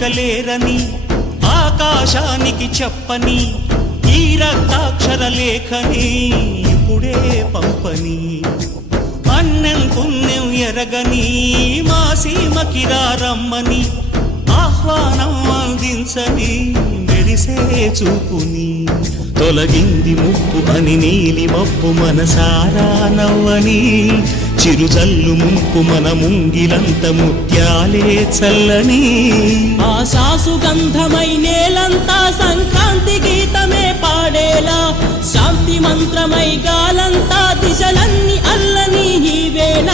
పలికలేరని ఆకాశానికి చెప్పని ఈ రక్తాక్షర లేఖని ఇప్పుడే పంపని అన్నం పుణ్యం ఎరగని మా సీమకిరా రమ్మని ఆహ్వానం అందించని మెరిసే చూపుని తొలగింది ముప్పు అని నీలి మప్పు మనసారా నవ్వని చిరుజల్లు ముంపు మన ముంగిలంత ముత్యాలే చల్లని ఆశాసు గంధమై నేలంతా సంక్రాంతి గీతమే పాడేలా శాంతి మంత్రమై గాలంతా దిశలన్నీ అల్లని ఈ వేళ